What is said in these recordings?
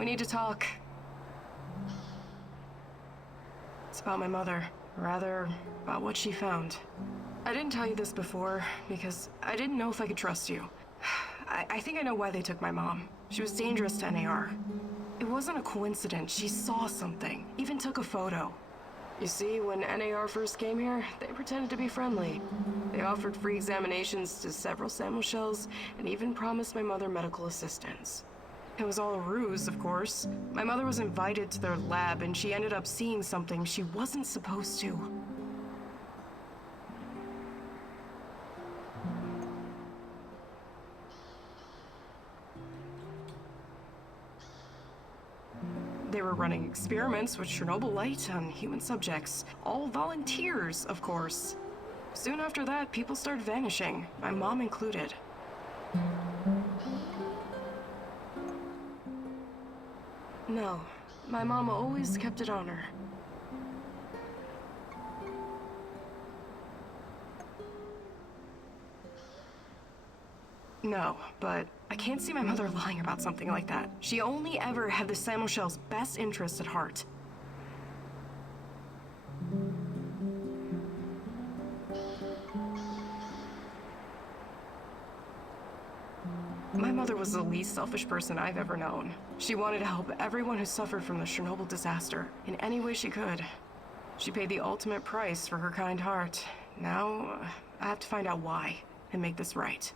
We need to talk. It's about my mother. Rather, about what she found. I didn't tell you this before, because I didn't know if I could trust you. I think I know why they took my mom. She was dangerous to NAR. It wasn't a coincidence. She saw something, even took a photo. You see, when NAR first came here, they pretended to be friendly. They offered free examinations to several sample shells, and even promised my mother medical assistance. It was all a ruse, of course. My mother was invited to their lab, and she ended up seeing something she wasn't supposed to. They were running experiments with ChernobyLite on human subjects. All volunteers, of course. Soon after that, people started vanishing, my mom included. No, my mom always kept it on her. No, but I can't see my mother lying about something like that. She only ever had the sample shell's best interest at heart. My mother was the least selfish person I've ever known. She wanted to help everyone who suffered from the Chernobyl disaster in any way she could. She paid the ultimate price for her kind heart. Now, I have to find out why and make this right.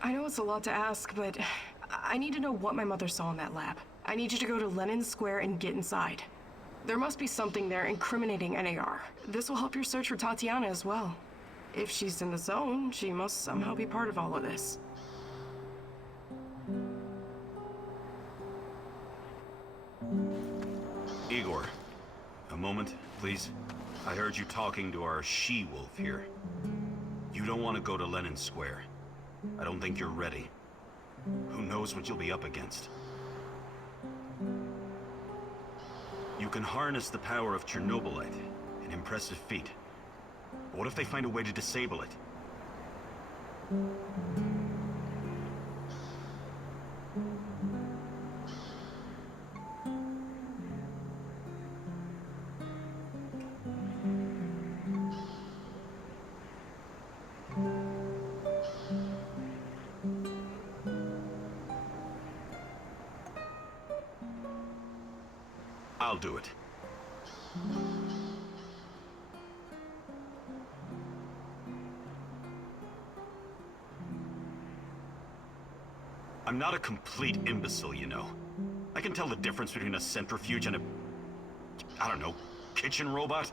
I know it's a lot to ask, but I need to know what my mother saw in that lab. I need you to go to Lenin Square and get inside. There must be something there incriminating NAR. This will help your search for Tatiana as well. If she's in the zone, she must somehow be part of all of this. Igor, a moment, please. I heard you talking to our she-wolf here. You don't want to go to Lenin Square. I don't think you're ready. Who knows what you'll be up against? You can harness the power of ChernobyLite, an impressive feat. But what if they find a way to disable it? I'll do it. I'm not a complete imbecile, you know. I can tell the difference between a centrifuge and a... I don't know, kitchen robot?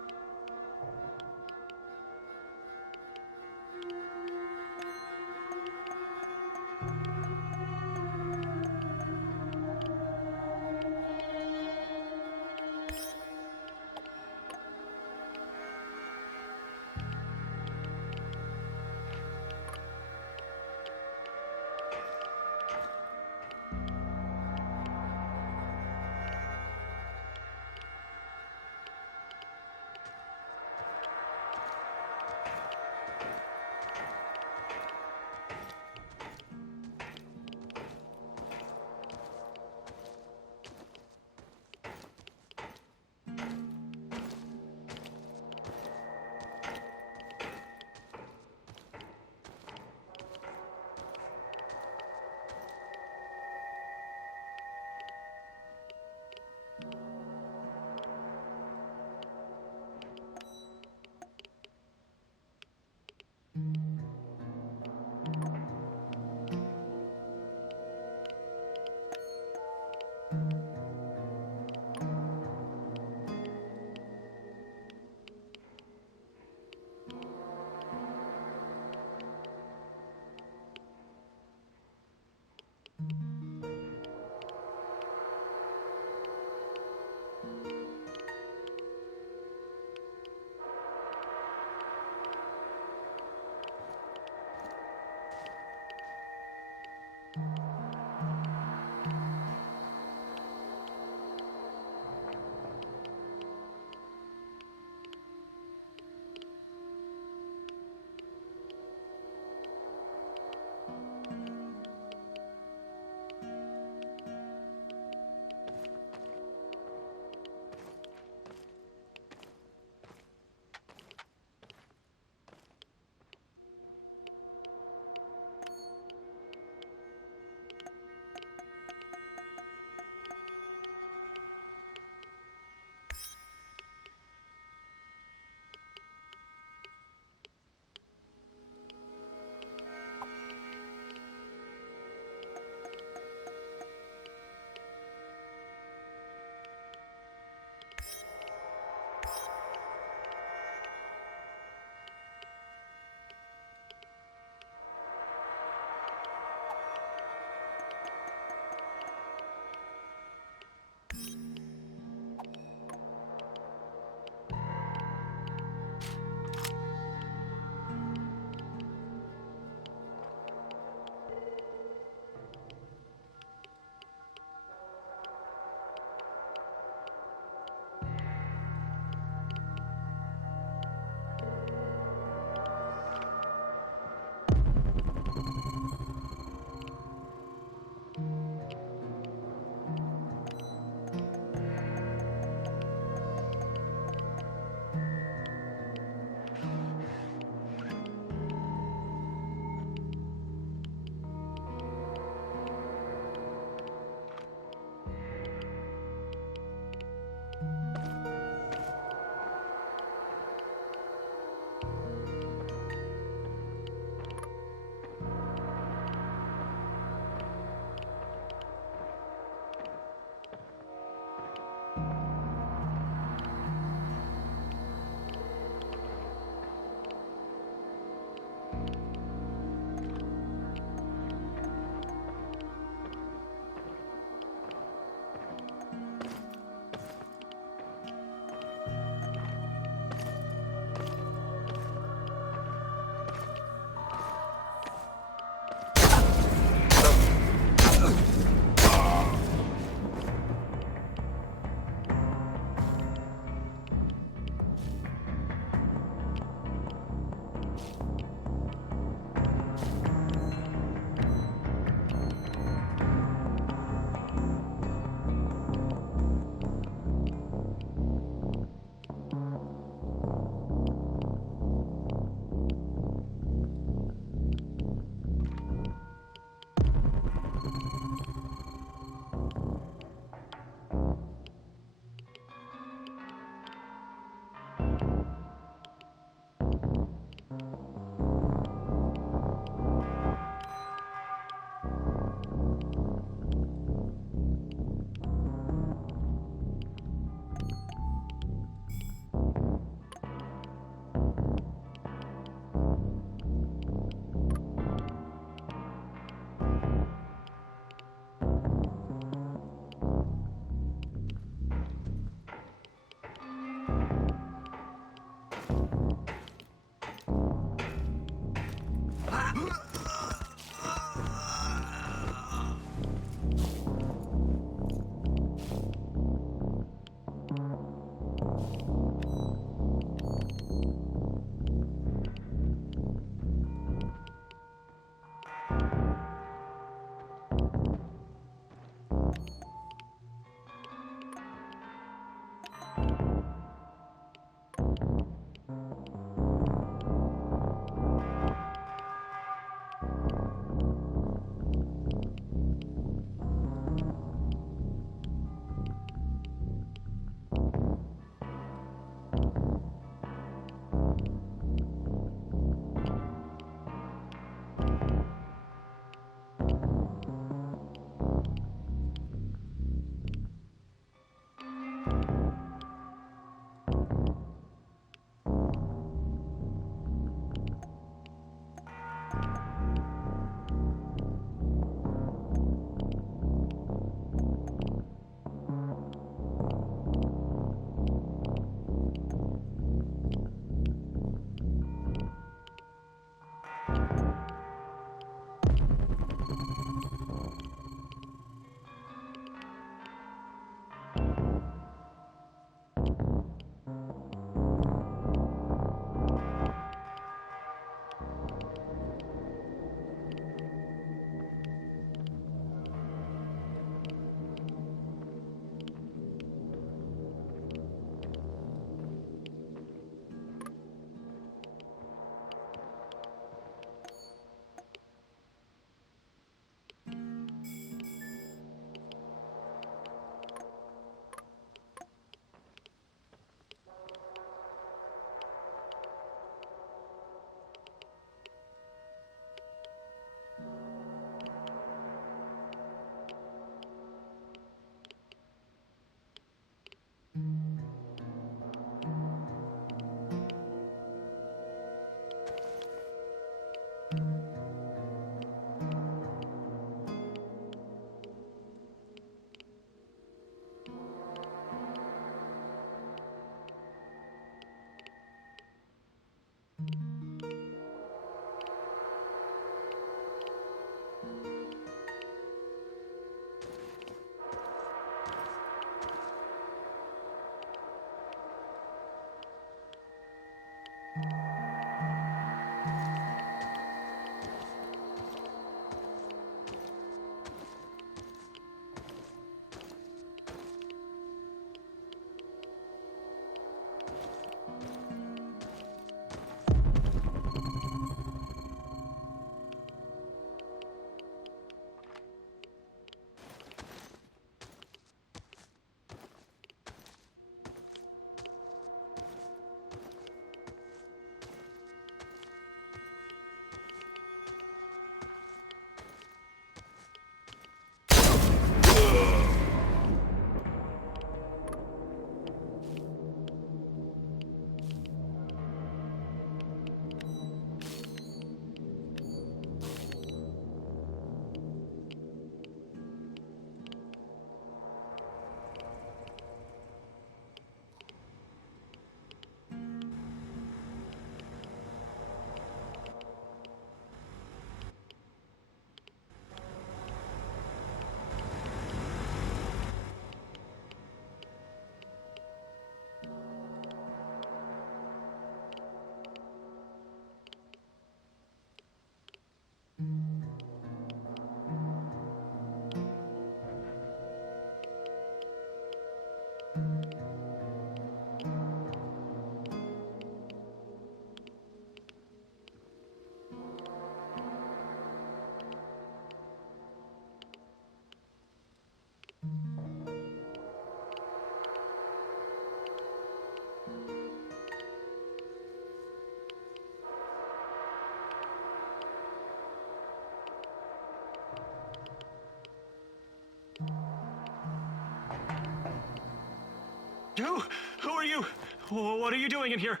Who are you? What are you doing in here?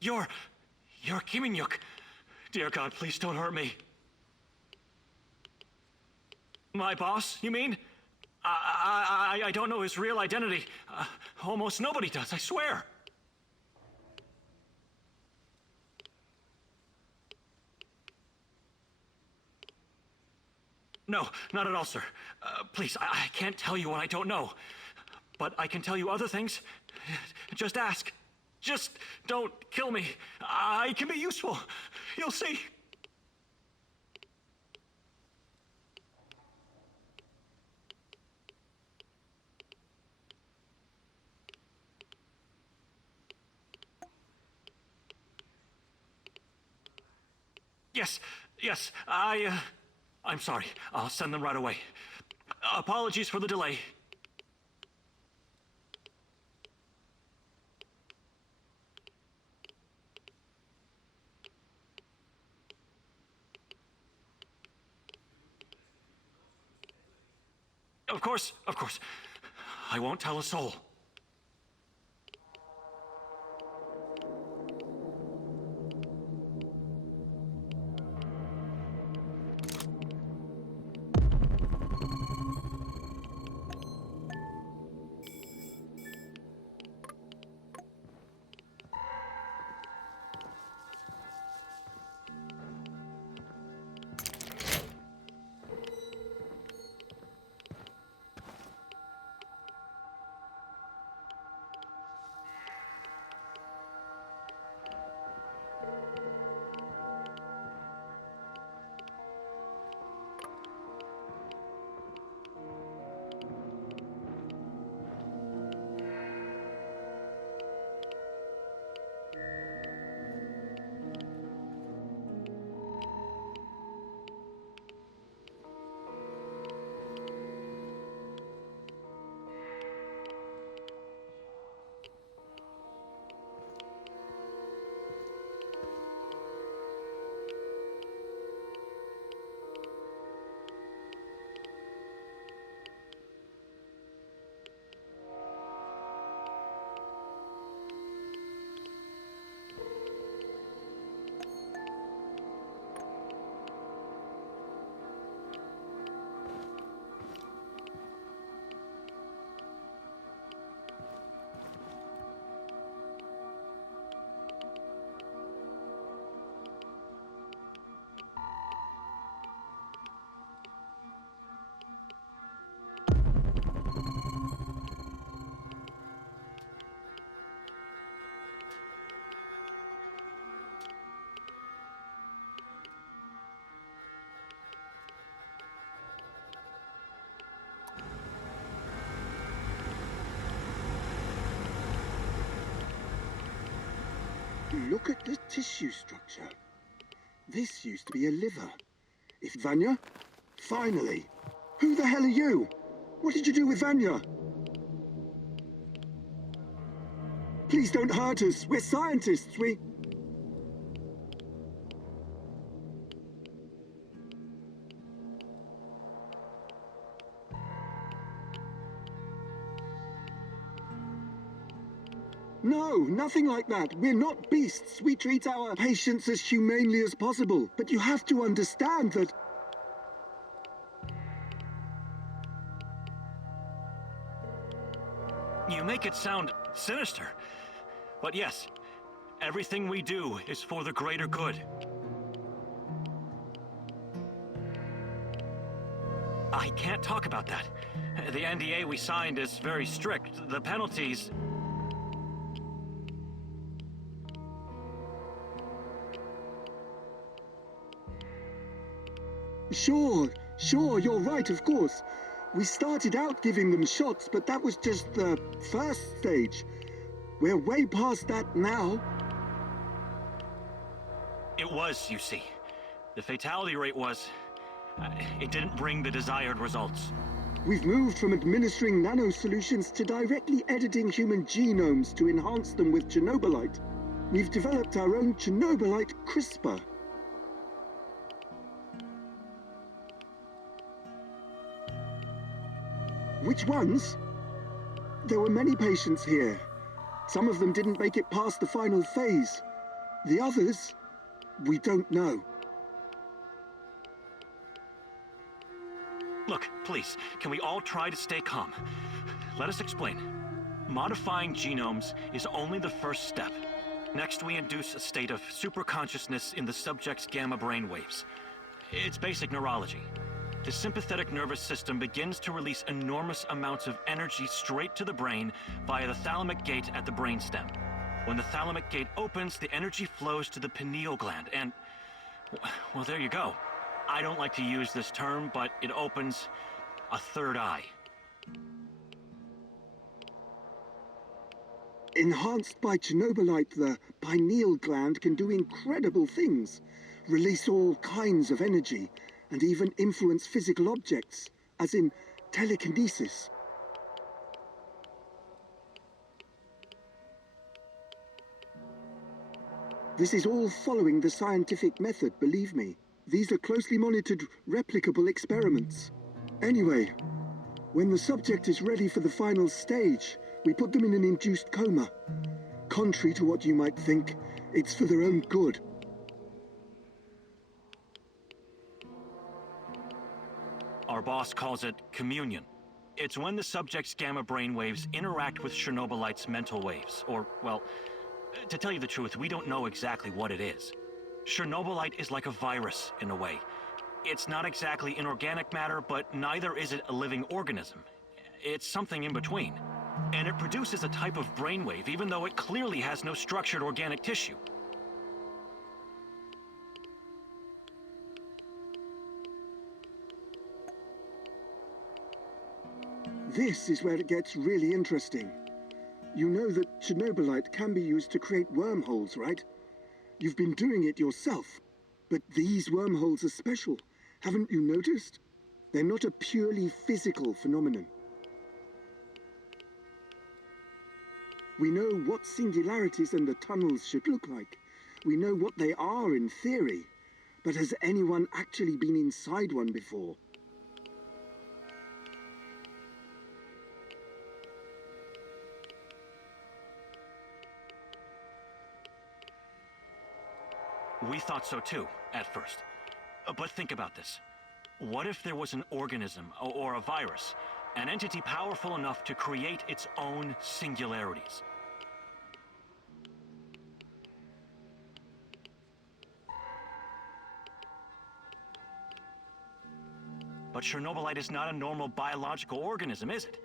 You're Kiminyuk. Dear God, please don't hurt me. My boss, you mean? I don't know his real identity. Almost nobody does, I swear. No, not at all, sir. Please, I can't tell you what I don't know. but I can tell you other things. Just ask. Just don't kill me. I can be useful. You'll see. Yes, I'm sorry. I'll send them right away. Apologies for the delay. Of course. I won't tell a soul. Look at the tissue structure. This used to be a liver. If Vanya? Finally! Who the hell are you? What did you do with Vanya? Please don't hurt us. We're scientists. We... No, nothing like that. We're not beasts. We treat our patients as humanely as possible. But you have to understand that... You make it sound sinister. But yes, everything we do is for the greater good. I can't talk about that. The NDA we signed is very strict. The penalties... Sure, you're right, of course. We started out giving them shots, but that was just the first stage. We're way past that now. It was, you see. The fatality rate was... it didn't bring the desired results. We've moved from administering nano-solutions to directly editing human genomes to enhance them with ChernobyLite. We've developed our own ChernobyLite CRISPR. Which ones? There were many patients here. Some of them didn't make it past the final phase. The others, we don't know. Look, please, can we all try to stay calm? Let us explain. Modifying genomes is only the first step. Next, we induce a state of superconsciousness in the subject's gamma brain waves. It's basic neurology. the sympathetic nervous system begins to release enormous amounts of energy straight to the brain via the thalamic gate at the brainstem. When the thalamic gate opens, the energy flows to the pineal gland and, well, there you go. I don't like to use this term, but it opens a third eye. Enhanced by ChernobyLite, the pineal gland can do incredible things, release all kinds of energy, and even influence physical objects, as in telekinesis. This is all following the scientific method, believe me. These are closely monitored, replicable experiments. Anyway, when the subject is ready for the final stage, we put them in an induced coma. Contrary to what you might think, it's for their own good. Our boss calls it communion. It's when the subject's gamma brainwaves interact with ChernobyLite's mental waves, or, well, to tell you the truth, we don't know exactly what it is. ChernobyLite is like a virus, in a way. It's not exactly inorganic matter, but neither is it a living organism. It's something in between. And it produces a type of brainwave, even though it clearly has no structured organic tissue. This is where it gets really interesting. You know that ChernobyLite can be used to create wormholes, right? You've been doing it yourself. But these wormholes are special. Haven't you noticed? They're not a purely physical phenomenon. We know what singularities and the tunnels should look like. We know what they are in theory. But has anyone actually been inside one before? We thought so too, at first. But think about this. What if there was an organism, or a virus, an entity powerful enough to create its own singularities? But ChernobyLite is not a normal biological organism, is it?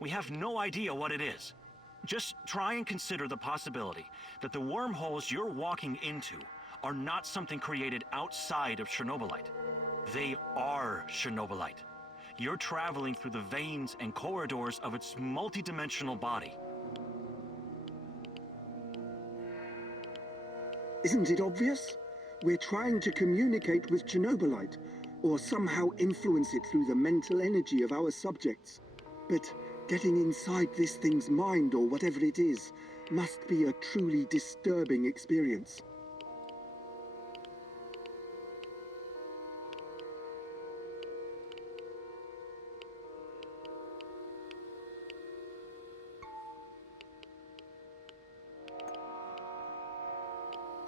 We have no idea what it is. Just try and consider the possibility that the wormholes you're walking into are not something created outside of ChernobyLite. They are ChernobyLite. You're traveling through the veins and corridors of its multidimensional body. Isn't it obvious? We're trying to communicate with ChernobyLite, or somehow influence it through the mental energy of our subjects. But getting inside this thing's mind, or whatever it is, must be a truly disturbing experience.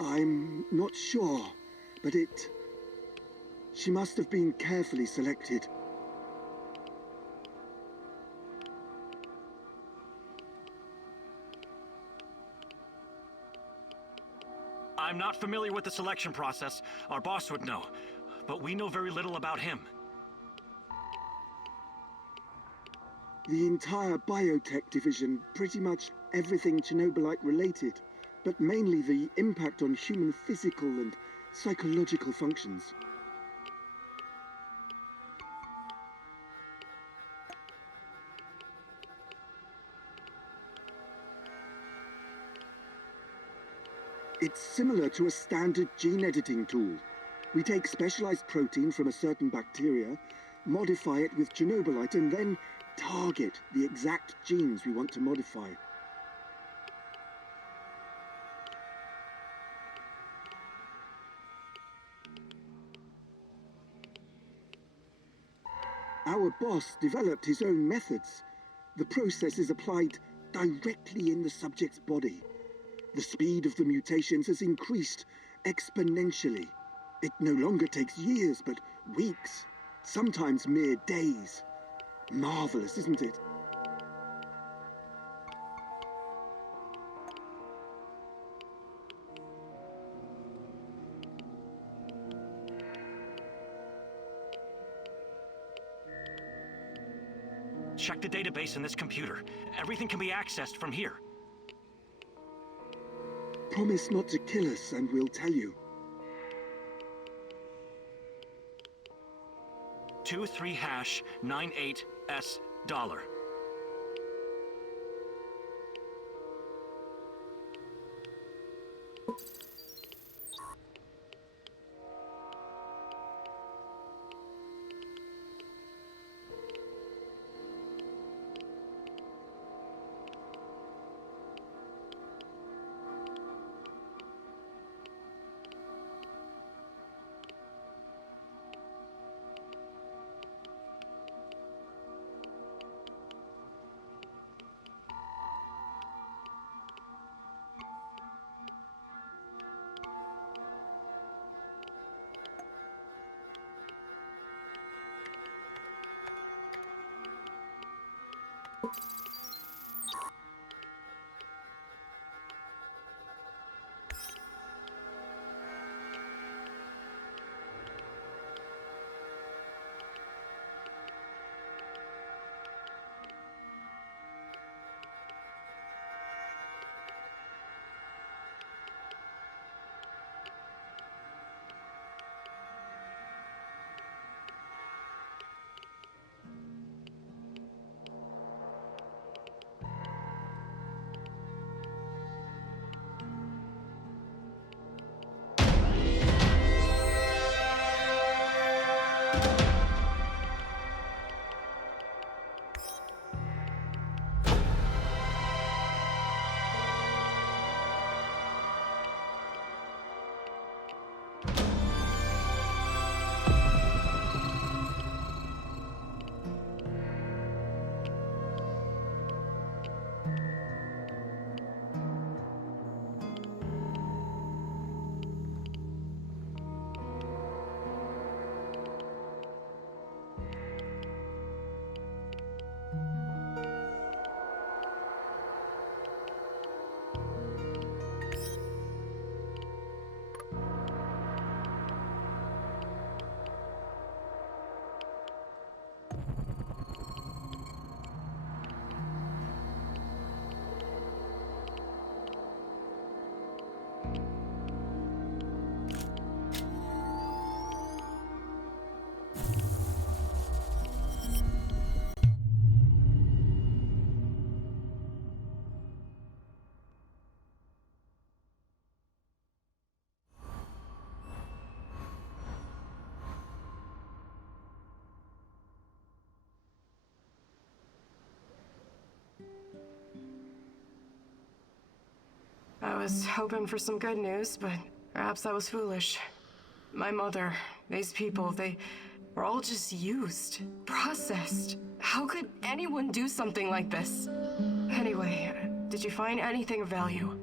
I'm not sure, but she must have been carefully selected. I'm not familiar with the selection process. Our boss would know. But we know very little about him. The entire biotech division, pretty much everything ChernobyLite related, but mainly the impact on human physical and psychological functions. It's similar to a standard gene editing tool. We take specialized protein from a certain bacteria, modify it with ChernobyLite, and then target the exact genes we want to modify. Our boss developed his own methods. The process is applied directly in the subject's body. The speed of the mutations has increased exponentially. It no longer takes years, but weeks, sometimes mere days. Marvelous, isn't it? check the database in this computer. Everything can be accessed from here. Promise not to kill us and we'll tell you. 23#98S $. I was hoping for some good news, but perhaps I was foolish. My mother, these people, they were all just used, processed. How could anyone do something like this? Anyway, did you find anything of value?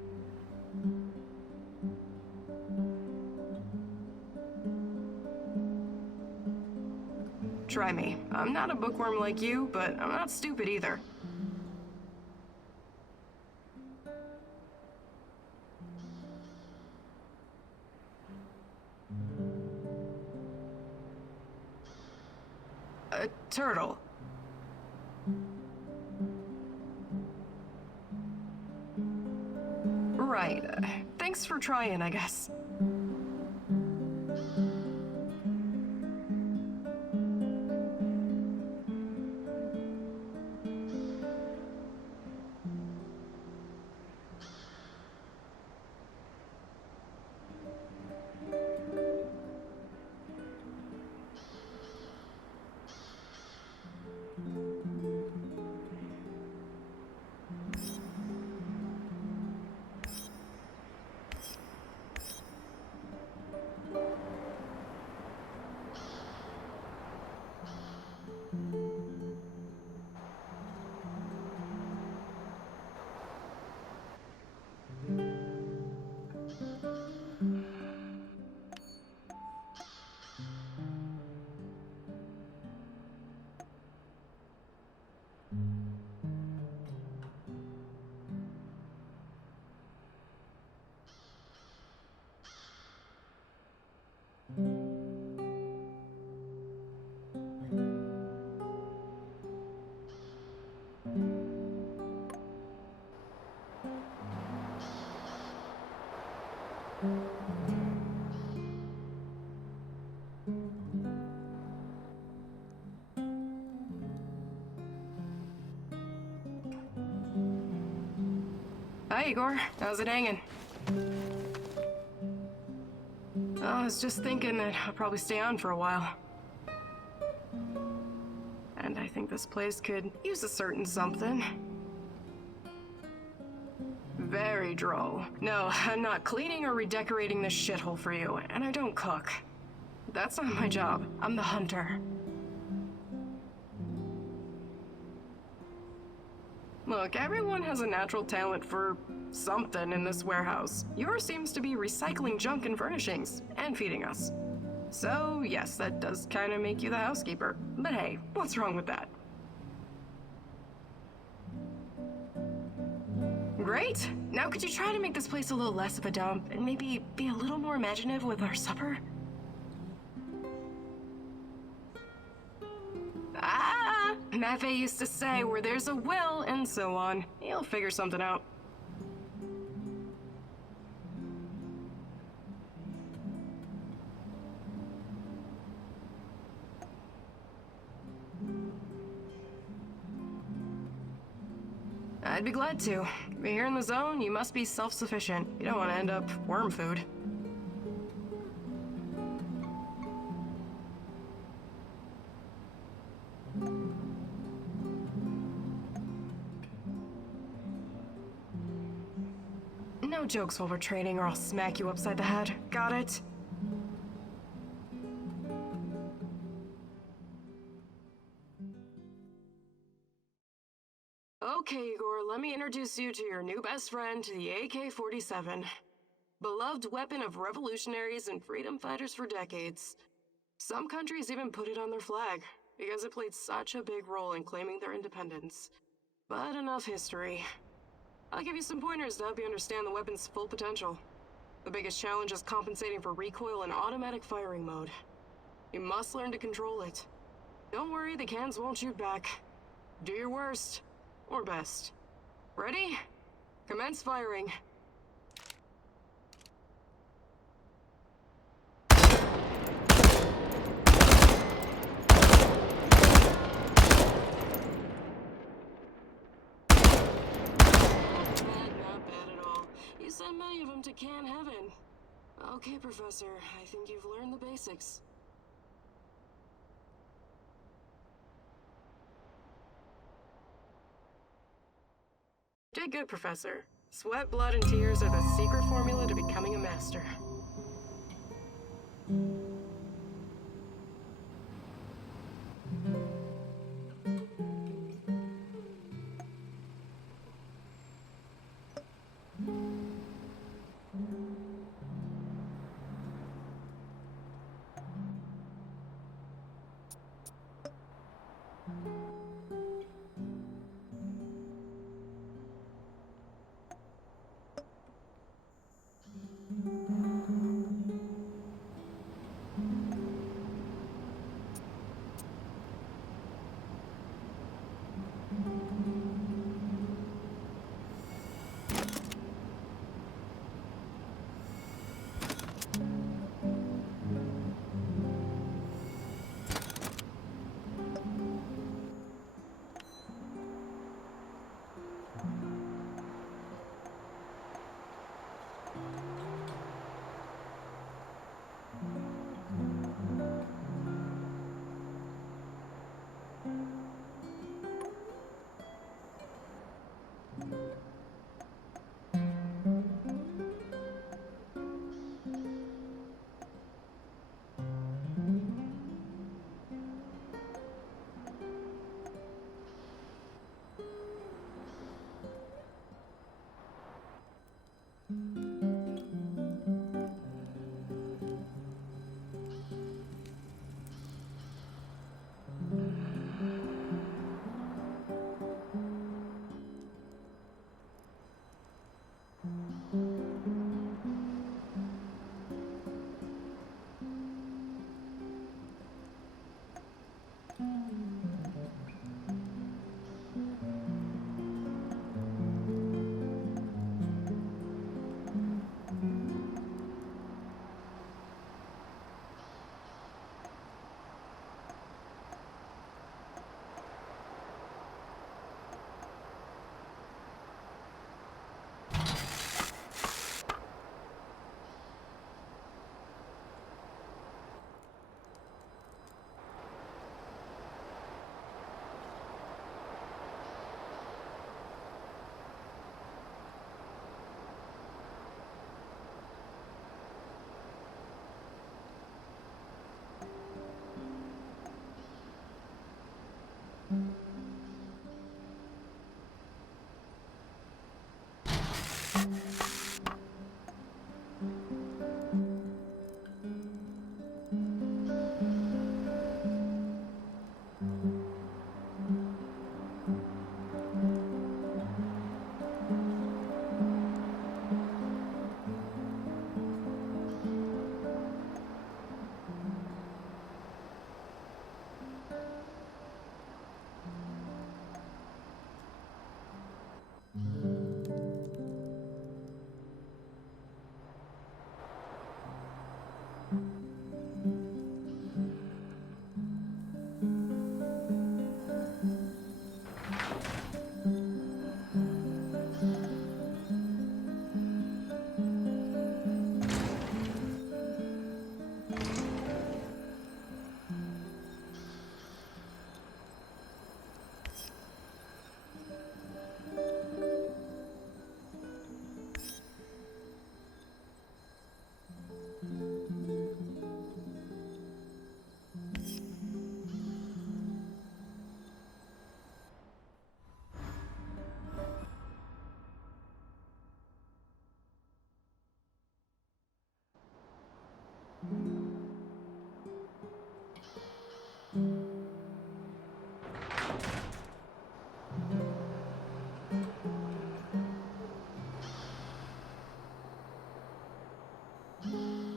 Try me. I'm not a bookworm like you, but I'm not stupid either. A turtle. Right. Thanks for trying, I guess. Hi, Igor. How's it hanging? I was just thinking that I'll probably stay on for a while. And I think this place could use a certain something. Very droll. No, I'm not cleaning or redecorating this shithole for you, and I don't cook. That's not my job. I'm the hunter. Look, everyone has a natural talent for something in this warehouse. Yours seems to be recycling junk and furnishings, and feeding us. So, yes, that does kind of make you the housekeeper. But hey, what's wrong with that? Great! Now could you try to make this place a little less of a dump, and maybe be a little more imaginative with our supper? Maffei used to say, where there's a will, and so on. He'll figure something out. I'd be glad to. But here in the zone, you must be self-sufficient. You don't want to end up worm food. No jokes while we're training, or I'll smack you upside the head. Got it? Okay, Igor, let me introduce you to your new best friend, the AK-47. Beloved weapon of revolutionaries and freedom fighters for decades. Some countries even put it on their flag, because it played such a big role in claiming their independence. But enough history. I'll give you some pointers to help you understand the weapon's full potential. The biggest challenge is compensating for recoil in automatic firing mode. You must learn to control it. Don't worry, the cans won't shoot back. Do your worst. Or best. Ready? Commence firing. Not bad at all. You sent many of them to can heaven. Okay, Professor, I think you've learned the basics. Did good, Professor. Sweat, blood, and tears are the secret formula to becoming a master.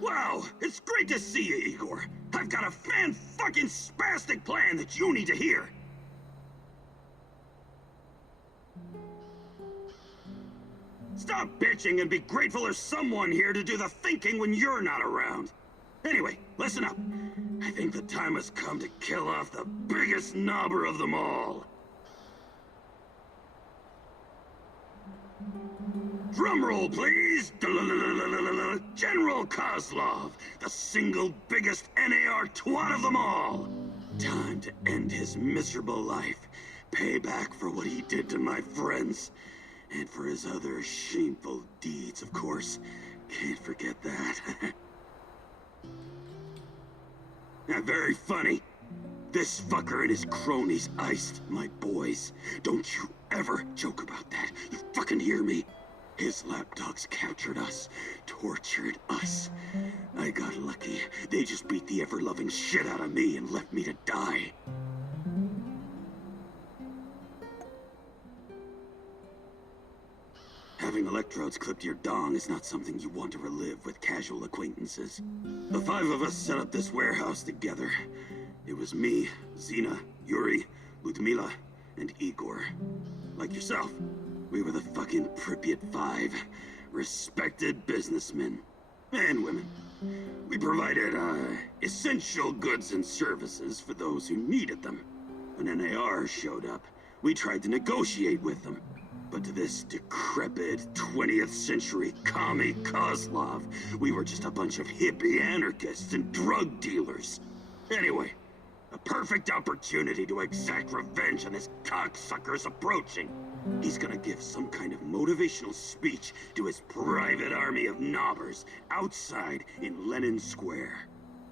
Wow, it's great to see you, Igor. I've got a fan-fucking-spastic plan that you need to hear. Stop bitching and be grateful there's someone here to do the thinking when you're not around. Anyway, listen up. I think the time has come to kill off the biggest knobber of them all. Drum roll, please! General Kozlov, the single biggest NAR twat of them all! Time to end his miserable life. Pay back for what he did to my friends. And for his other shameful deeds, of course. Can't forget that. Now, very funny. This fucker and his cronies iced my boys. Don't you ever joke about that. You fucking hear me? His lapdogs captured us, tortured us. I got lucky. They just beat the ever-loving shit out of me and left me to die. Having electrodes clipped to your dong is not something you want to relive with casual acquaintances. The five of us set up this warehouse together. It was me, Zina, Yuri, Ludmila, and Igor. Like yourself. We were the fucking Pripyat Five. Respected businessmen. And women. We provided, essential goods and services for those who needed them. When NAR showed up, we tried to negotiate with them. But to this decrepit 20th century commie Kozlov, we were just a bunch of hippie anarchists and drug dealers. Anyway, a perfect opportunity to exact revenge on this cocksucker is approaching. He's gonna give some kind of motivational speech to his private army of knobbers outside in Lenin Square.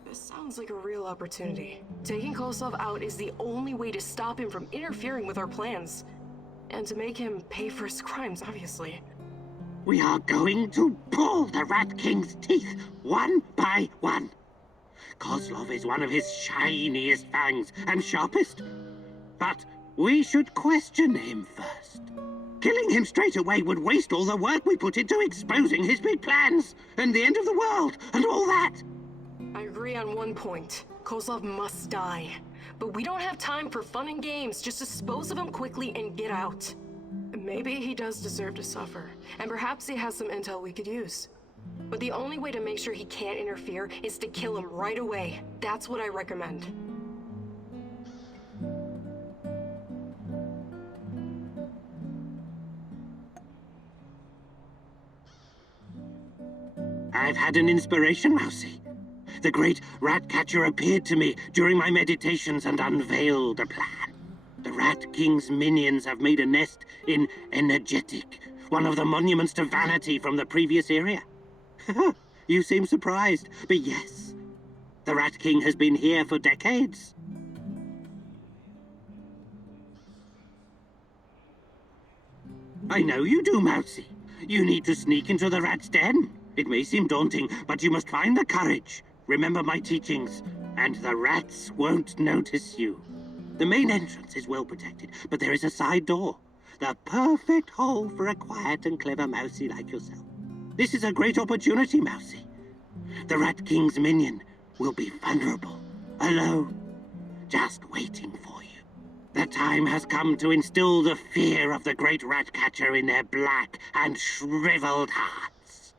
This sounds like a real opportunity. Taking Kozlov out is the only way to stop him from interfering with our plans. And to make him pay for his crimes, obviously. We are going to pull the Rat King's teeth, one by one. Kozlov is one of his shiniest fangs and sharpest. But we should question him first. Killing him straight away would waste all the work we put into exposing his big plans, and the end of the world, and all that. I agree on one point. Kozlov must die. But we don't have time for fun and games. Just dispose of him quickly and get out. Maybe he does deserve to suffer, and perhaps he has some intel we could use. But the only way to make sure he can't interfere is to kill him right away. That's what I recommend. I've had an inspiration, Mousy. The great Ratcatcher appeared to me during my meditations and unveiled a plan. The Rat King's minions have made a nest in Energetic, one of the monuments to vanity from the previous era. You seem surprised, but yes, the Rat King has been here for decades. I know you do, Mousy. You need to sneak into the rat's den. It may seem daunting, but you must find the courage. Remember my teachings, and the rats won't notice you. The main entrance is well protected, but there is a side door. The perfect hole for a quiet and clever mousey like yourself. This is a great opportunity, mousey. The Rat King's minion will be vulnerable, alone, just waiting for you. The time has come to instill the fear of the great rat catcher in their black and shriveled hearts.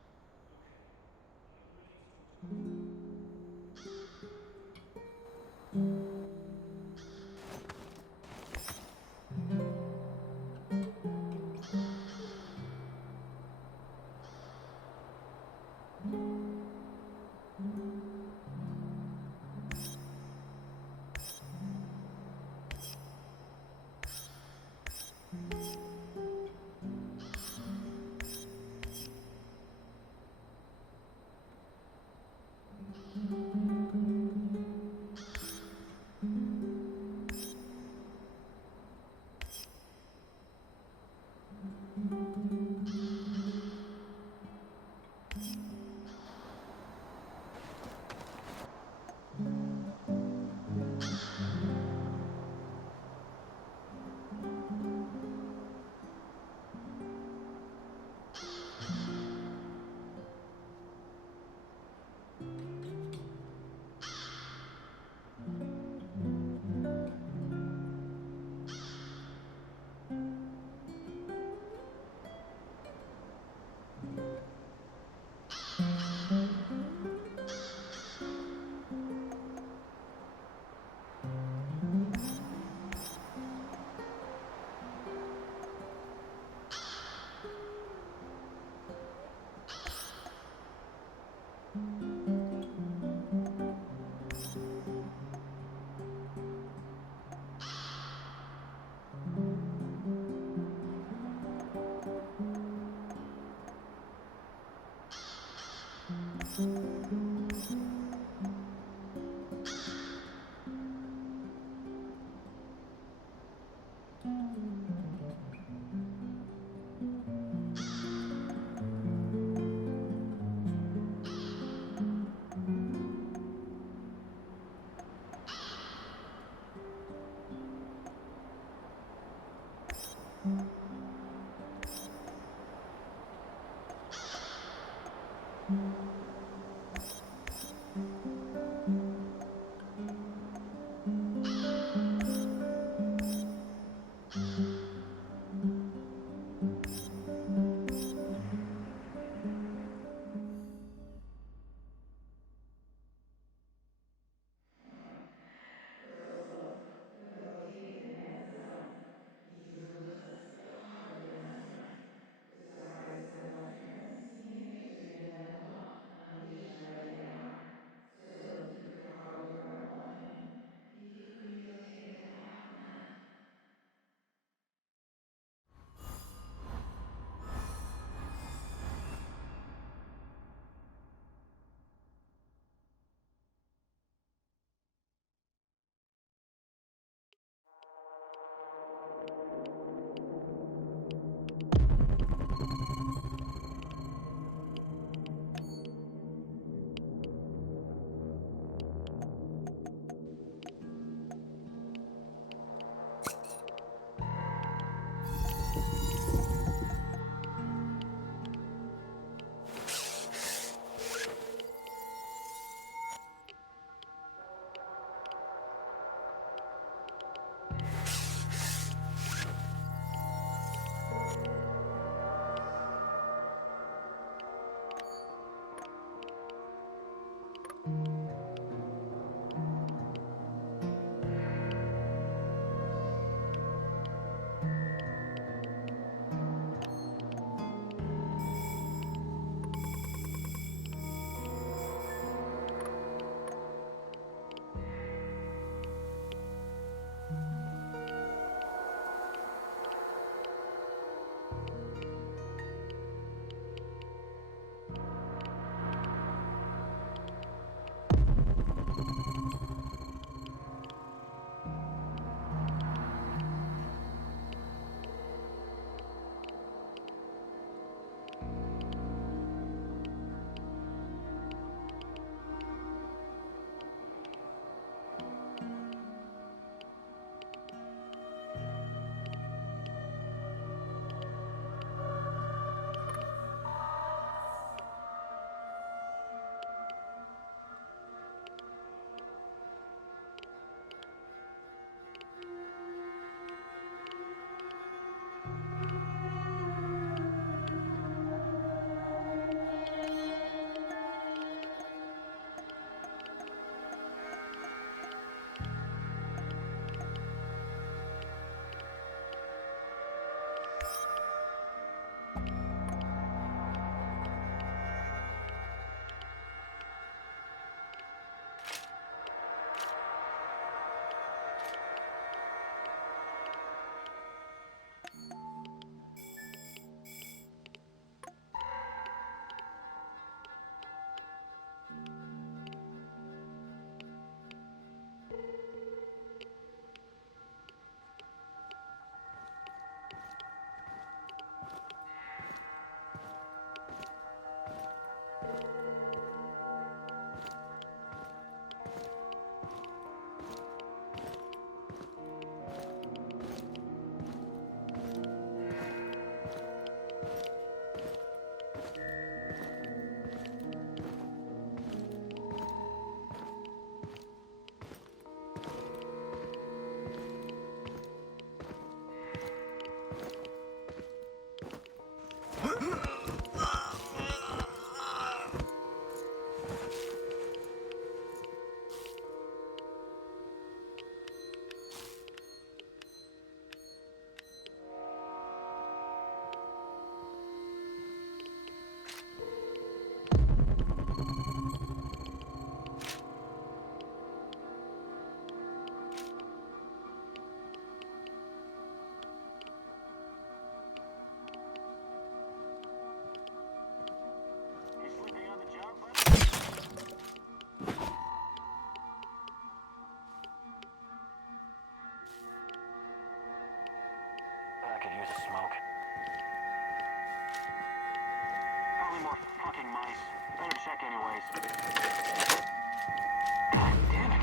God damn it.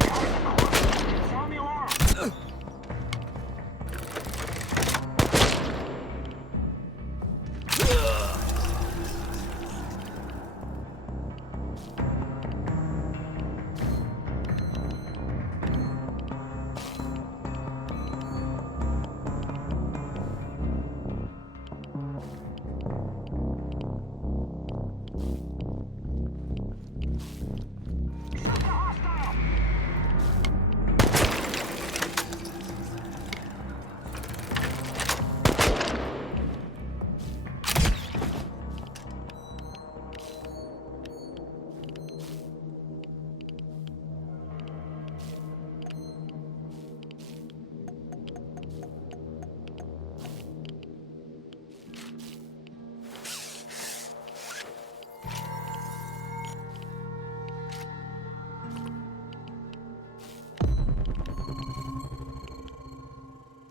I got it. Sound the alarm.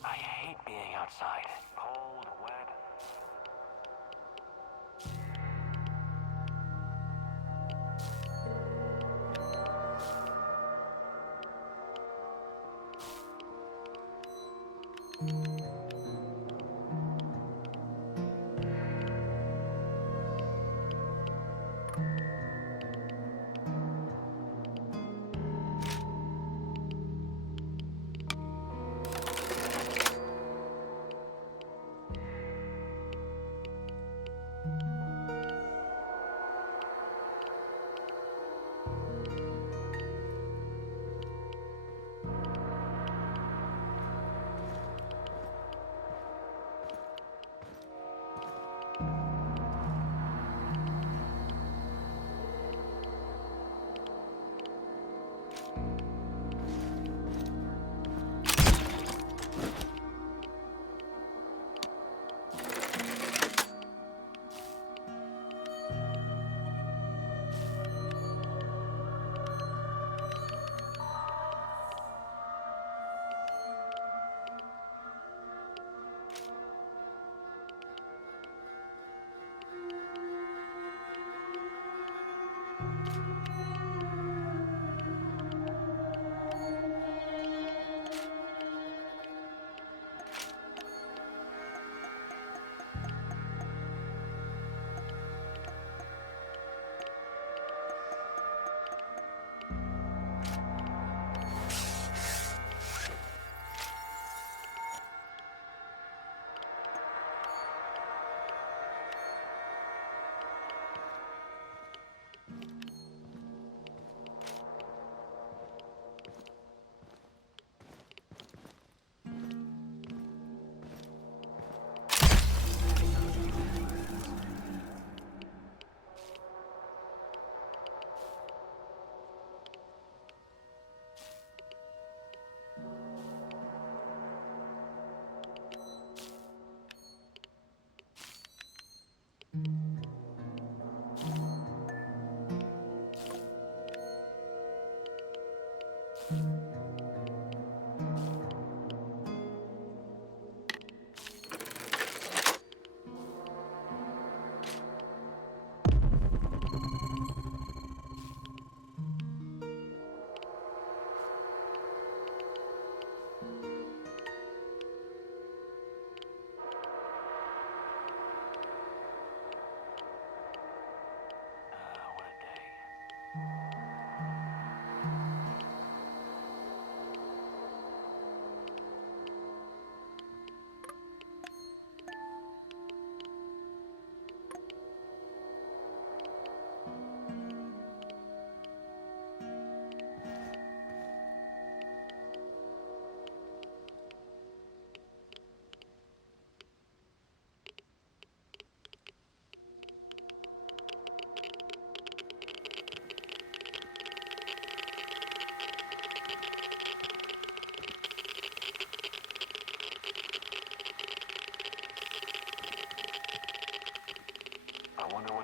I hate being outside. Cold, wet.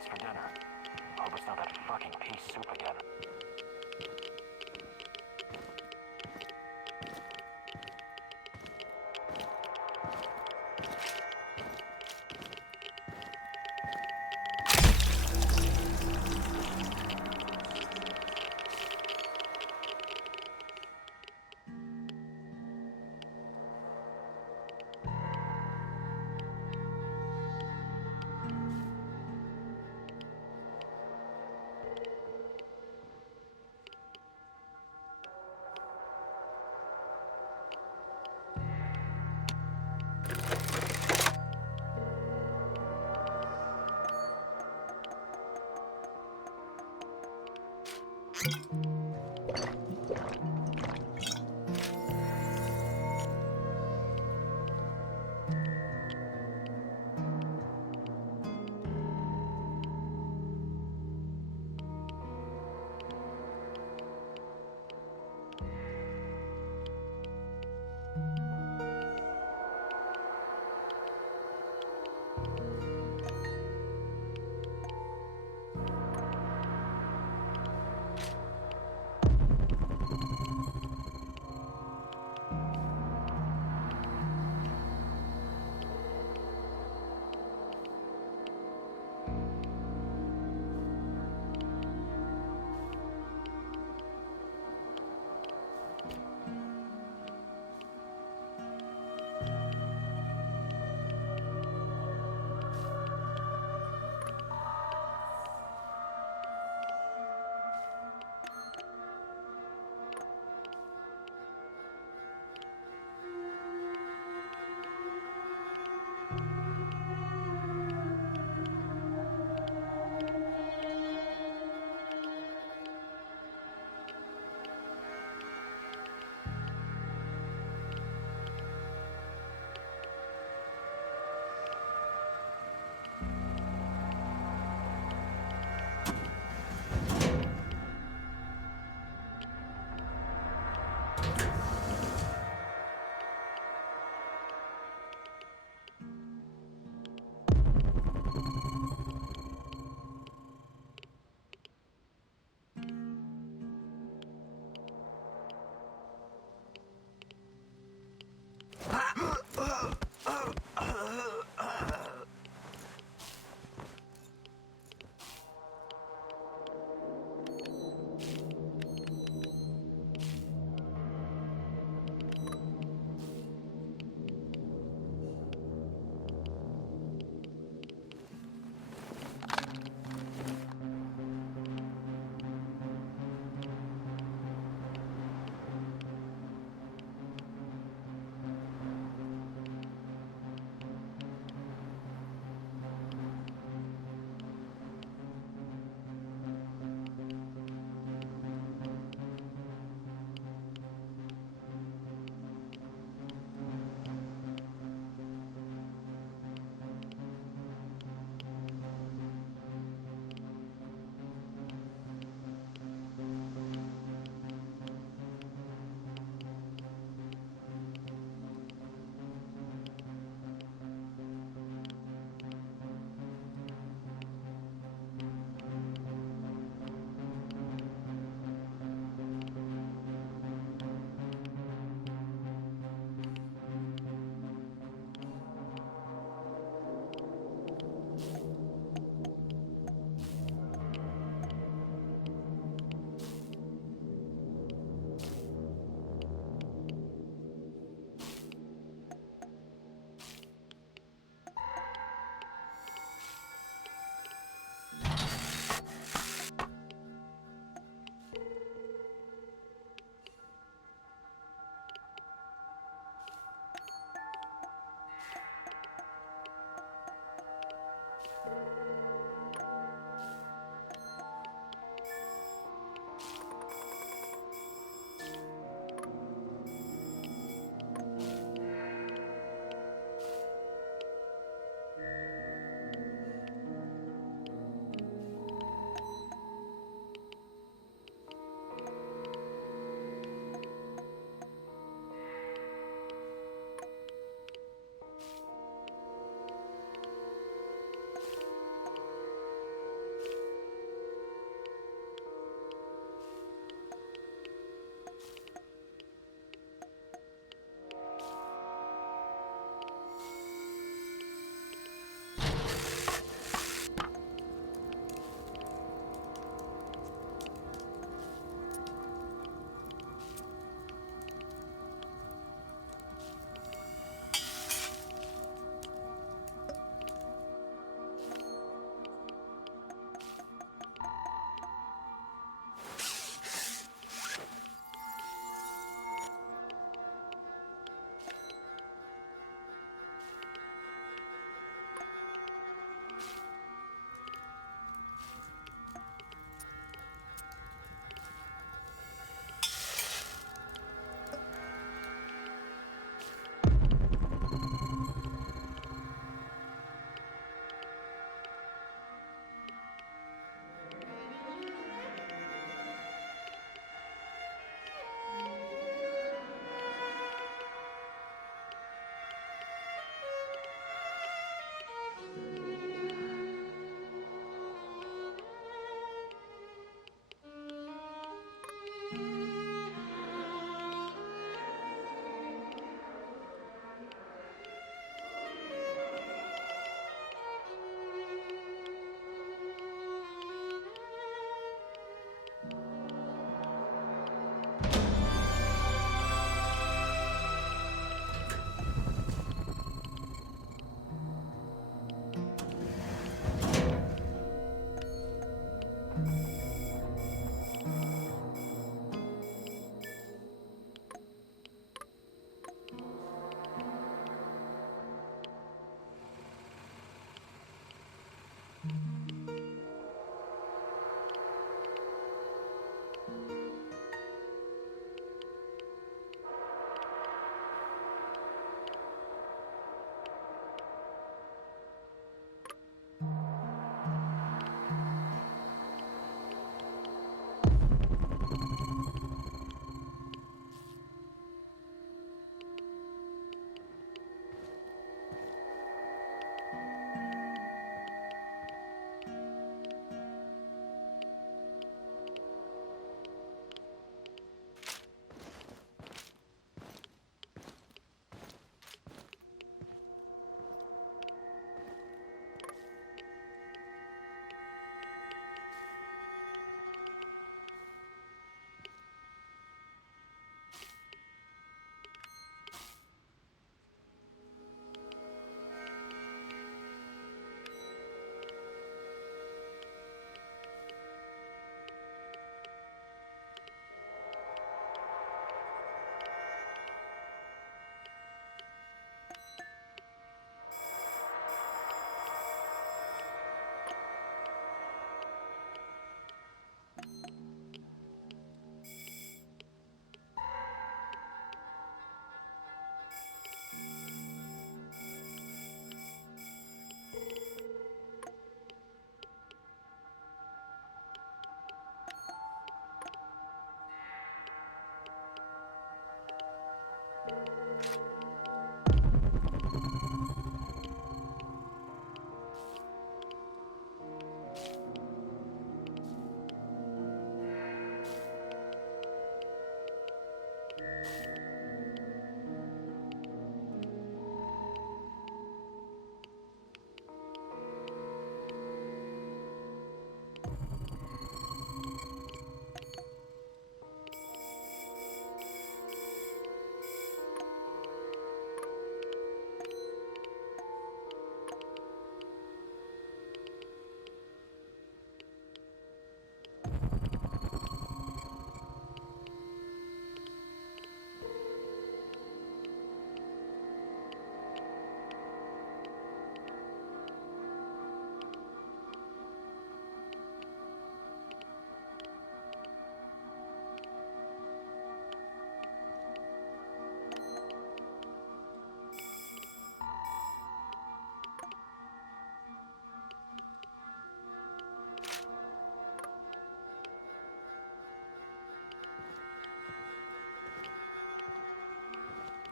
for dinner. Hope it's not that fucking pea soup again.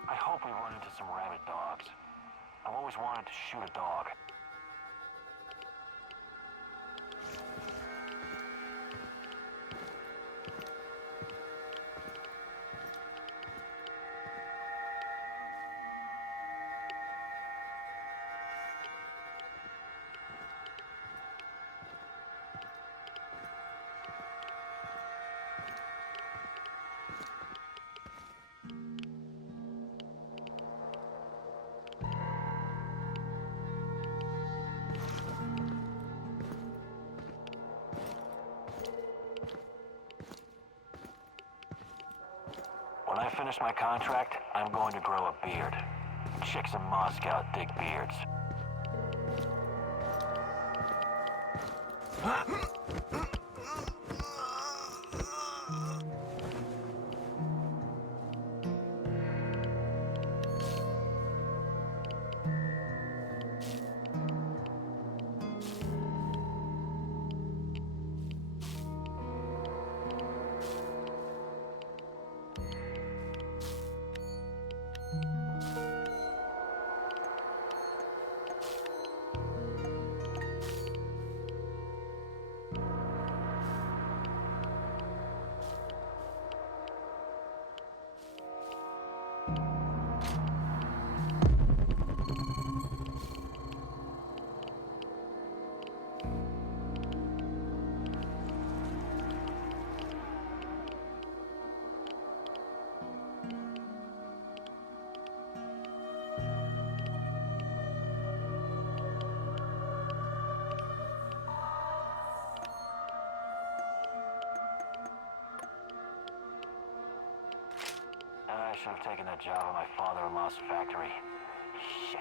I hope we run into some rabid dogs. I've always wanted to shoot a dog. When I finish my contract, I'm going to grow a beard. Chicks in Moscow dig beards. I should have taken that job at my father-in-law's factory. Shit.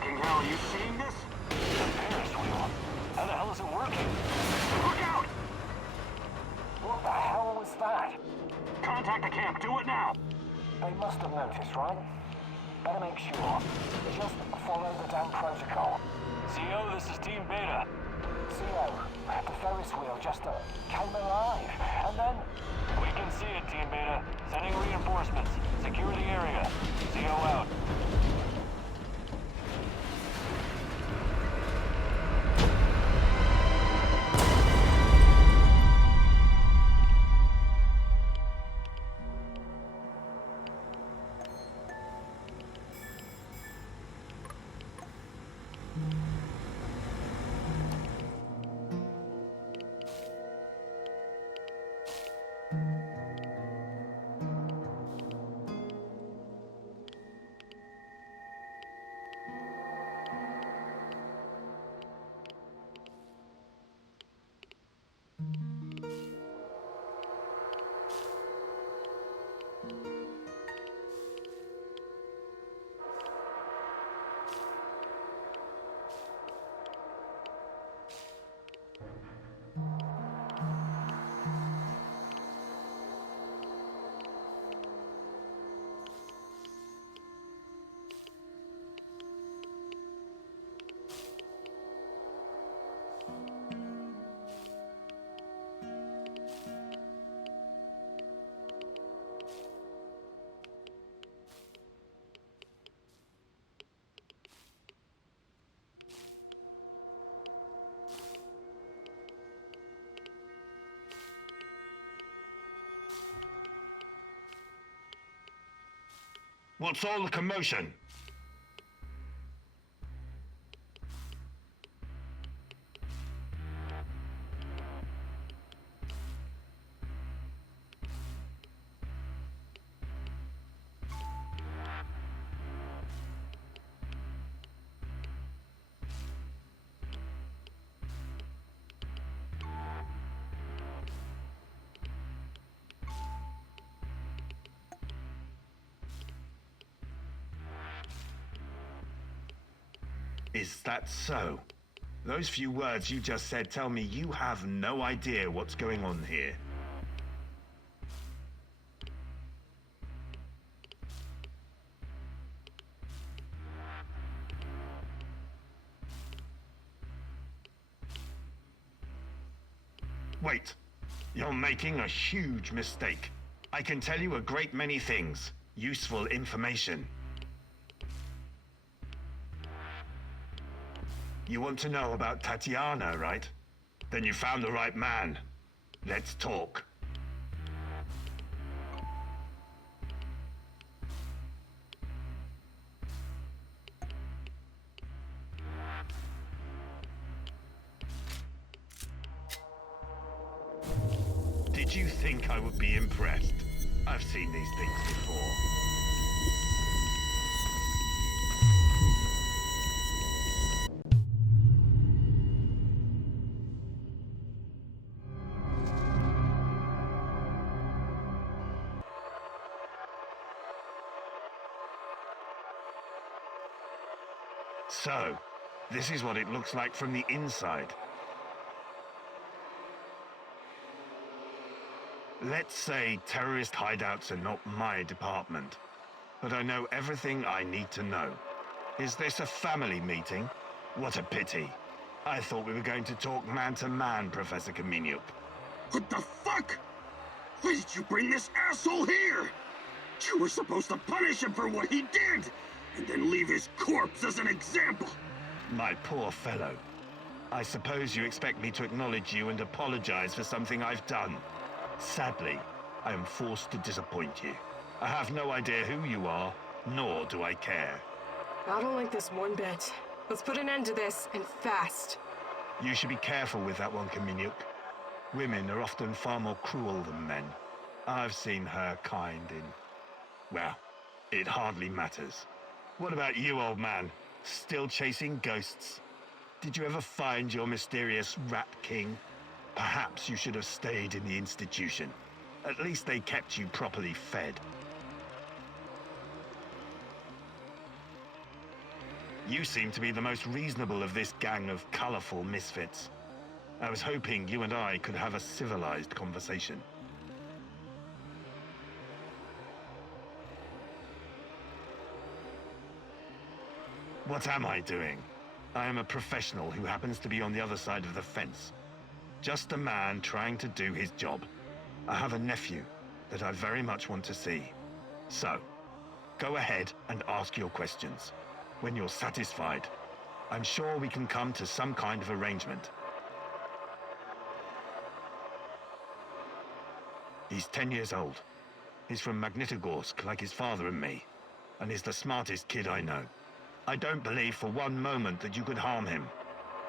Fucking hell, are you seeing this? The Ferris wheel. How the hell is it working? Look out! What the hell was that? Contact the camp, do it now! They must have noticed, right? Better make sure. Just follow the damn protocol. CO, this is Team Beta. CO, the Ferris wheel just came alive, and then... We can see it, Team Beta. Sending reinforcements. Secure the area. CO out. What's all the commotion? Is that so? Those few words you just said tell me you have no idea what's going on here. Wait, you're making a huge mistake. I can tell you a great many things. Useful information. You want to know about Tatiana, right? Then you found the right man. Let's talk. Did you think I would be impressed? I've seen these things before. So, this is what it looks like from the inside. Let's say terrorist hideouts are not my department, but I know everything I need to know. Is this a family meeting? What a pity. I thought we were going to talk man-to-man, Professor Kamieniuk. What the fuck? Why did you bring this asshole here? You were supposed to punish him for what he did, and then leave his corpse as an example. My poor fellow. I suppose you expect me to acknowledge you and apologize for something I've done. Sadly, I am forced to disappoint you. I have no idea who you are, nor do I care. I don't like this one bit. Let's put an end to this, and fast. You should be careful with that one, Kamieniuk. Women are often far more cruel than men. I've seen her kind in... well, it hardly matters. What about you, old man? Still chasing ghosts? Did you ever find your mysterious Rat King? Perhaps you should have stayed in the institution. At least they kept you properly fed. You seem to be the most reasonable of this gang of colorful misfits. I was hoping you and I could have a civilized conversation. What am I doing? I am a professional who happens to be on the other side of the fence. Just a man trying to do his job. I have a nephew that I very much want to see. So, go ahead and ask your questions. When you're satisfied, I'm sure we can come to some kind of arrangement. He's 10 years old. He's from Magnitogorsk like his father and me, and he's the smartest kid I know. I don't believe for one moment that you could harm him.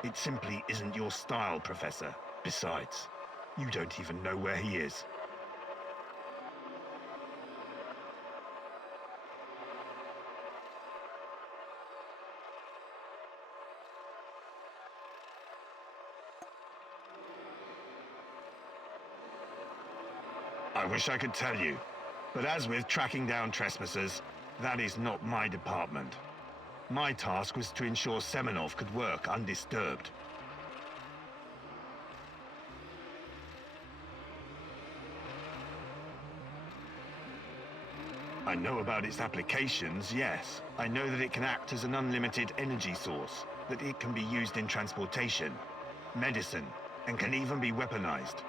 It simply isn't your style, Professor. Besides, you don't even know where he is. I wish I could tell you, but as with tracking down trespassers, that is not my department. My task was to ensure Semenov could work undisturbed. I know about its applications, yes. I know that it can act as an unlimited energy source, that it can be used in transportation, medicine, and can even be weaponized.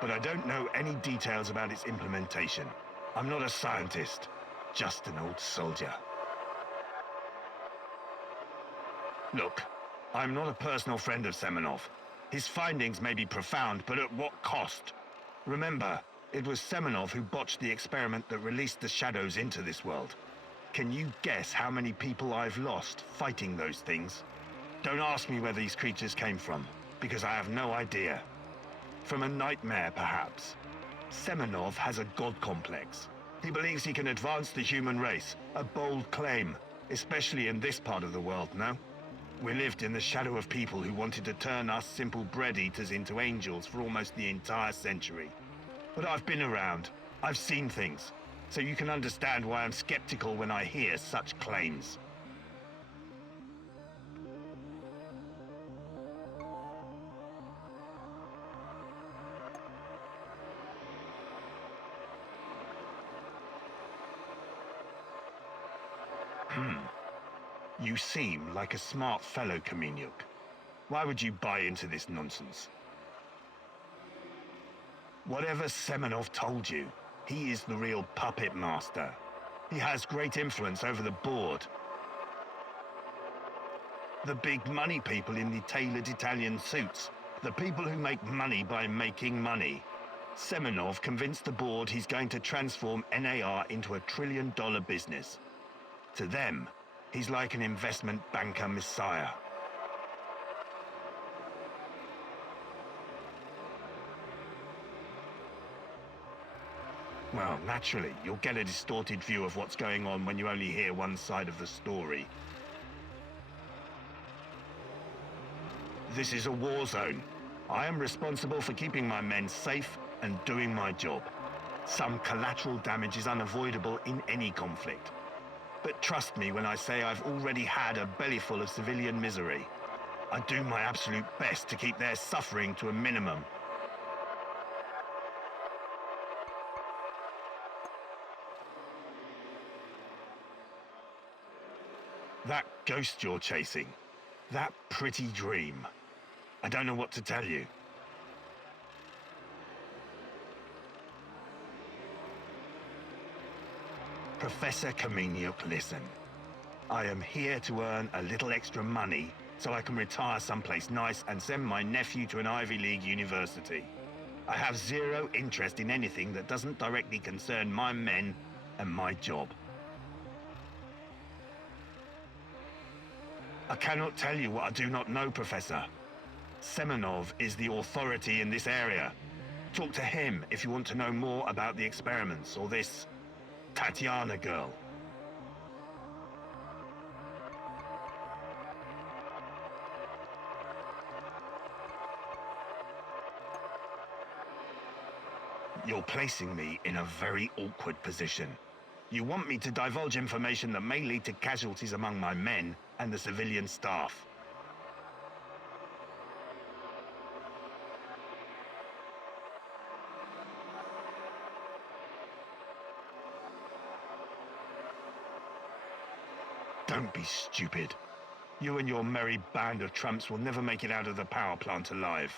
But I don't know any details about its implementation. I'm not a scientist, just an old soldier. Look, I'm not a personal friend of Semenov. His findings may be profound, but at what cost? Remember, it was Semenov who botched the experiment that released the shadows into this world. Can you guess how many people I've lost fighting those things? Don't ask me where these creatures came from, because I have no idea. From a nightmare, perhaps. Semenov has a god complex. He believes he can advance the human race, a bold claim, especially in this part of the world, no? We lived in the shadow of people who wanted to turn us simple bread-eaters into angels for almost the entire century. But I've been around. I've seen things. So you can understand why I'm skeptical when I hear such claims. You seem like a smart fellow, Kaminyuk. Why would you buy into this nonsense? Whatever Semenov told you, he is the real puppet master. He has great influence over the board. The big money people in the tailored Italian suits. The people who make money by making money. Semenov convinced the board he's going to transform NAR into a $1 trillion business. To them, he's like an investment banker messiah. Well, naturally, you'll get a distorted view of what's going on when you only hear one side of the story. This is a war zone. I am responsible for keeping my men safe and doing my job. Some collateral damage is unavoidable in any conflict. But trust me when I say I've already had a bellyful of civilian misery. I do my absolute best to keep their suffering to a minimum. That ghost you're chasing, that pretty dream. I don't know what to tell you. Professor Kaminyuk, listen. I am here to earn a little extra money so I can retire someplace nice and send my nephew to an Ivy League university. I have zero interest in anything that doesn't directly concern my men and my job. I cannot tell you what I do not know, Professor. Semenov is the authority in this area. Talk to him if you want to know more about the experiments or this Tatiana girl. You're placing me in a very awkward position. You want me to divulge information that may lead to casualties among my men and the civilian staff. Don't be stupid. You and your merry band of trumps will never make it out of the power plant alive.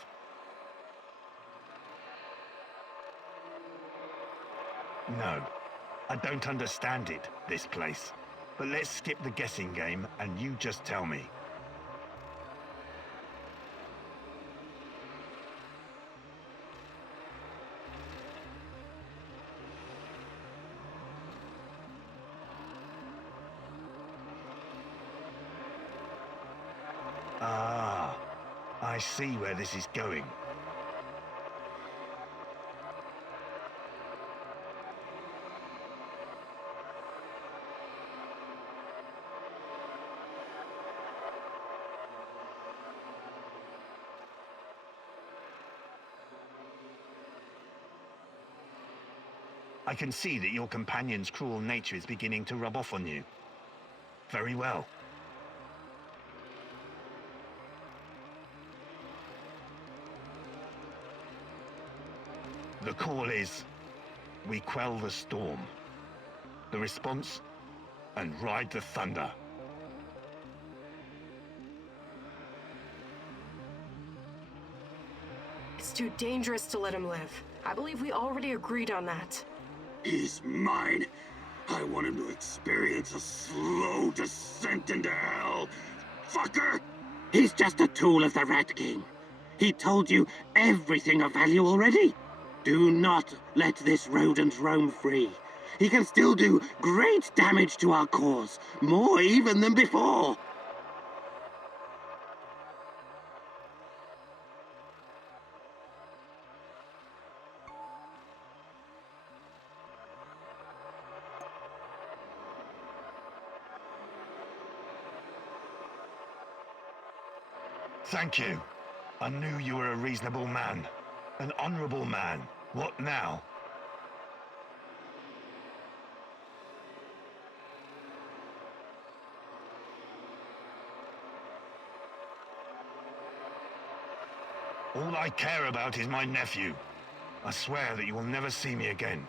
No, I don't understand it, this place. But let's skip the guessing game and you just tell me. Ah, I see where this is going. I can see that your companion's cruel nature is beginning to rub off on you. Very well. The call is, we quell the storm. The response, and ride the thunder. It's too dangerous to let him live. I believe we already agreed on that. He's mine. I want him to experience a slow descent into hell. Fucker! He's just a tool of the Rat King. He told you everything of value already. Do not let this rodent roam free. He can still do great damage to our cause, more even than before. Thank you. I knew you were a reasonable man. An honorable man. What now? All I care about is my nephew. I swear that you will never see me again.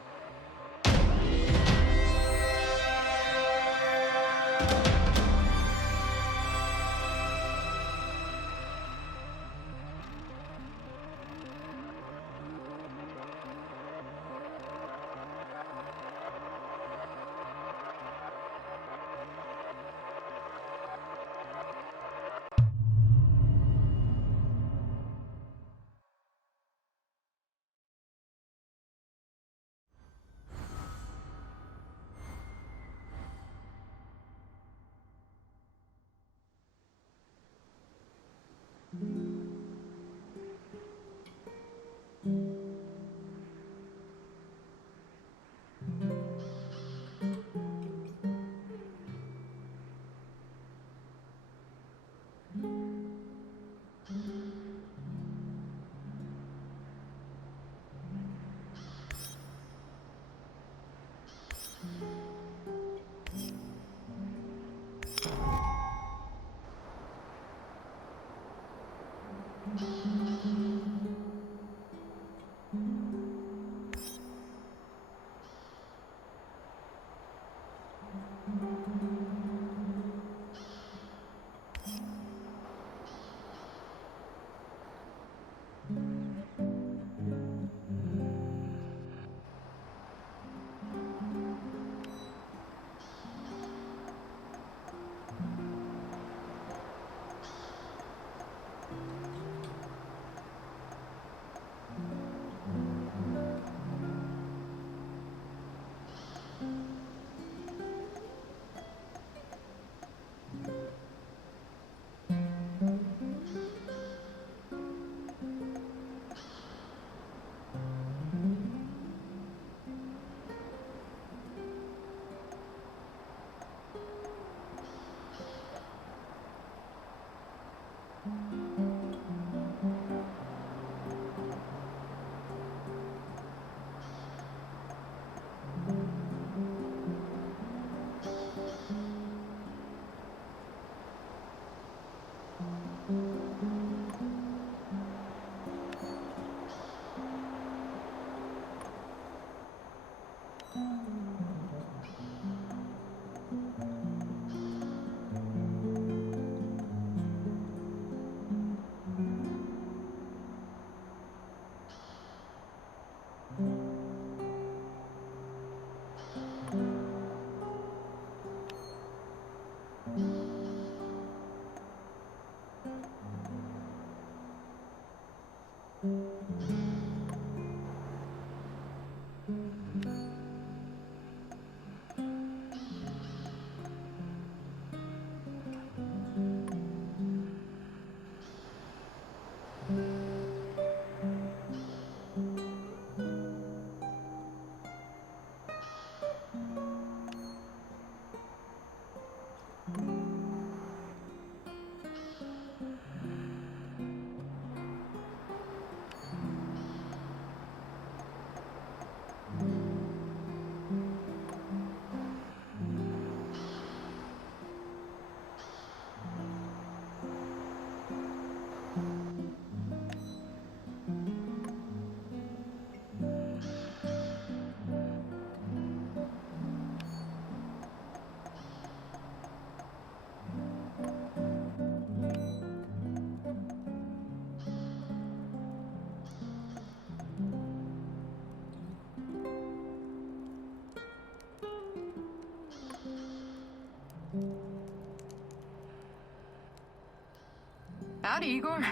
Howdy, Igor.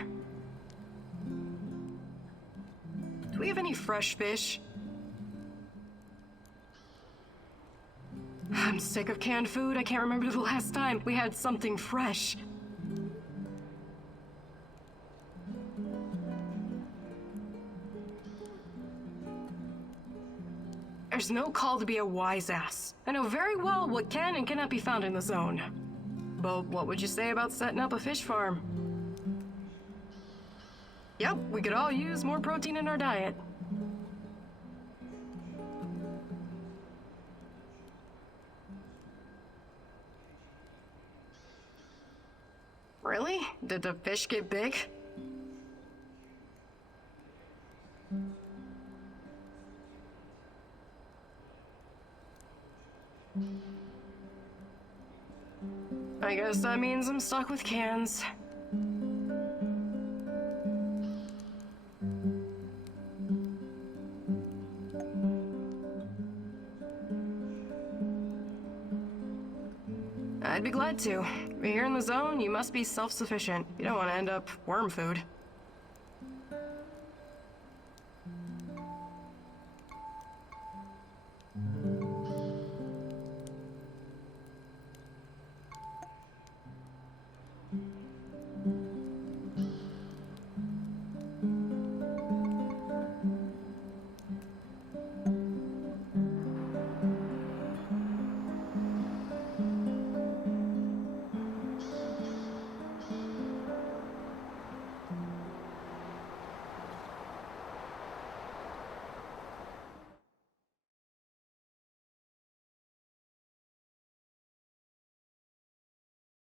Do we have any fresh fish? I'm sick of canned food. I can't remember the last time we had something fresh. There's no call to be a wise ass. I know very well what can and cannot be found in the zone. But what would you say about setting up a fish farm? Yep, we could all use more protein in our diet. Really? Did the fish get big? I guess that means I'm stuck with cans. I'd be glad to. Here in the zone, you must be self-sufficient. You don't want to end up worm food.